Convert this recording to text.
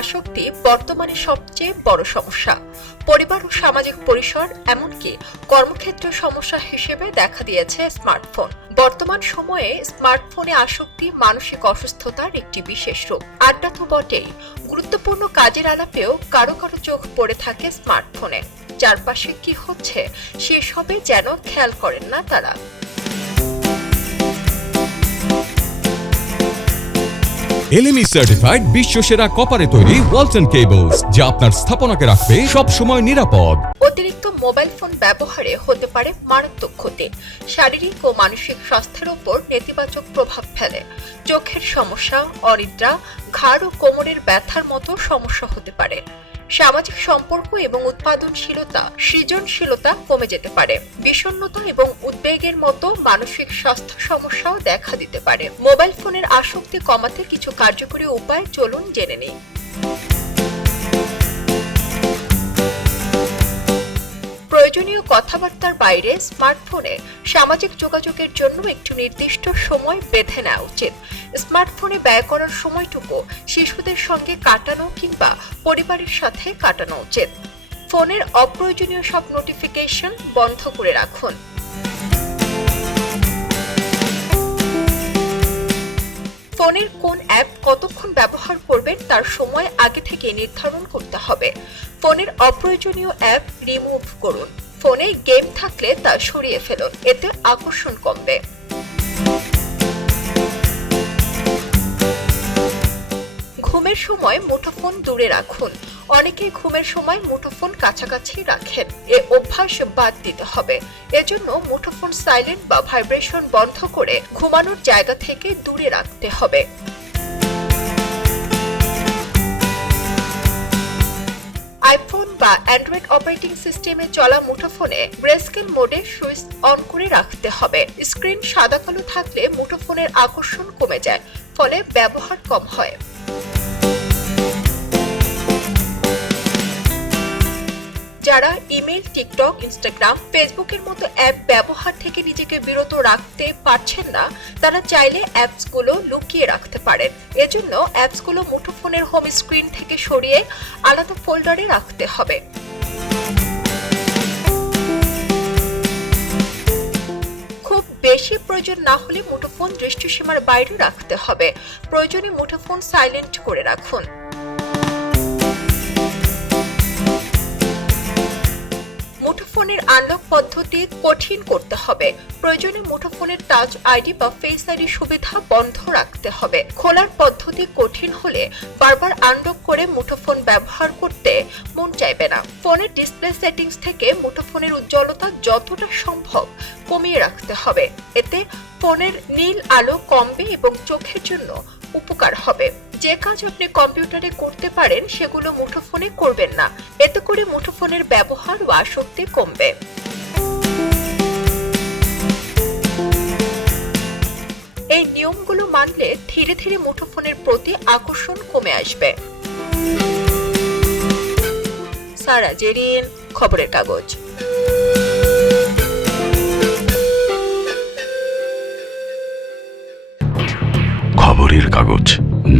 আসক্তি বর্তমানে সবচেয়ে বড় সমস্যা। পরিবার ও সামাজিক পরিসর এমনকি কর্মক্ষেত্র সমস্যা হিসেবে দেখা দিয়েছে স্মার্টফোন। বর্তমান সময়ে স্মার্টফোনে আসক্তি, মানসিক অসুস্থতার একটি বিশেষ রূপ। আড্ডা তো বটেই। গুরুত্বপূর্ণ কাজের আলাপেও কারও কারও চোখ পড়ে থাকে স্মার্টফোনে। চারপাশে কি হচ্ছে, সেসবে যেন খেয়াল করেন না তারা। এলএমই সার্টিফাইড বিশ্ব সেরা কপারে তৈরি ওয়ালটন কেবলস যা আপনার স্থাপনাকে রাখবে সব সময় নিরাপদ। অতিরিক্ত মোবাইল ফোন ব্যবহারে হতে পারে মারাত্মক ক্ষতি। শারীরিক ও মানসিক স্বাস্থ্যের উপর নেতিবাচক প্রভাব ফেলে। চোখের সমস্যা, অনিদ্রা, ঘাড় ও কোমরের ব্যথার মতো সমস্যা হতে পারে। সামাজিক সম্পর্ক এবং উৎপাদনশীলতা, সৃজনশীলতা কমে যেতে পারে। বিষণ্নতা এবং উদ্বেগের মতো মানসিক স্বাস্থ্য সমস্যাও দেখা দিতে পারে। মোবাইল ফোনের আসক্তি কমাতে কিছু কার্যকরী উপায় চলুন জেনে নিই। প্রয়োজনীয় কথাবার্তার বাইরে স্মার্টফোনে সামাজিক যোগাযোগের জন্য একটি নির্দিষ্ট সময় বেঁধে নেওয়া উচিত। স্মার্টফোনে ব্যয় করার সময়টুকু শিশুদের সঙ্গে কাটানো কিংবা পরিবারের সাথে কাটানো উচিত। ফোনের অপ্রয়োজনীয় সব নোটিফিকেশন বন্ধ করে রাখুন। ফোনের কোন অ্যাপ কতক্ষণ ব্যবহার করবেন তার সময় আগে থেকে নির্ধারণ করতে হবে। ফোনের অপ্রয়োজনীয় অ্যাপ রিমুভ করুন। ফোনে গেম থাকলে তা সরিয়ে ফেলুন, এতে আকর্ষণ কমবে। ঘুমের সময় মুঠোফোন দূরে রাখুন। অনেকেই ঘুমের সময় মুঠোফোন কাছাকাছি রাখেন। এ অভ্যাস বাদ দিতে হবে। এজন্য মুঠোফোন সাইলেন্ট বা ভাইব্রেশন বন্ধ করে ঘুমানোর জায়গা থেকে দূরে রাখতে হবে। অ্যান্ড্রয়েড অপারেটিং সিস্টেমে চলা মুঠোফোনে গ্রেস্কেল মোডে সুইচ অন করে রাখতে হবে। স্ক্রিন সাদা কালো থাকলে মুঠোফোনের আকর্ষণ কমে যায়, ফলে ব্যবহার কম হয়। ইমেল টিকটক, ইনস্টাগ্রাম, ফেসবুকের মতো অ্যাপ ব্যবহার থেকে নিজেকে বিরত রাখতে পারছেন না, তারা চাইলে অ্যাপসগুলো লুকিয়ে রাখতে পারেন। এজন্য অ্যাপসগুলো মুঠোফোনের হোম স্ক্রিন থেকে সরিয়ে আলাদা ফোল্ডারে রাখতে হবে। বেশি প্রয়োজন না হলে মুঠোফোন দৃষ্টিসীমার বাইরে রাখতে হবে। প্রয়োজনে মুঠোফোন সাইলেন্ট করে রাখুন। মুঠোফোনের আনলক পদ্ধতি কঠিন করতে হবে। প্রয়োজনে মুঠোফোনের টাচ আইডি বা ফেস আইডি সুবিধা বন্ধ রাখতে হবে। খোলার পদ্ধতি কঠিন হলে বারবার আনলক করে মুঠোফোন ব্যবহার করতে মন চাইবে না। ফোনের ডিসপ্লে সেটিংস থেকে মুঠোফোনের উজ্জ্বলতা যতটা সম্ভব কমিয়ে রাখতে হবে। এতে ফোনের নীল আলো কমবে এবং চোখের জন্য উপকার হবে। যে কাজ আপনি কম্পিউটারে করতে পারেন, সেগুলো মুঠোফোনে করবেন না। এতে করে মুঠোফোনের ব্যবহার ও আসক্তি কমবে। এই নিয়মগুলো মানলে ধীরে ধীরে মুঠোফোনের প্রতি আকর্ষণ কমে আসবে। সারা জেরিন, খবরের কাগজ।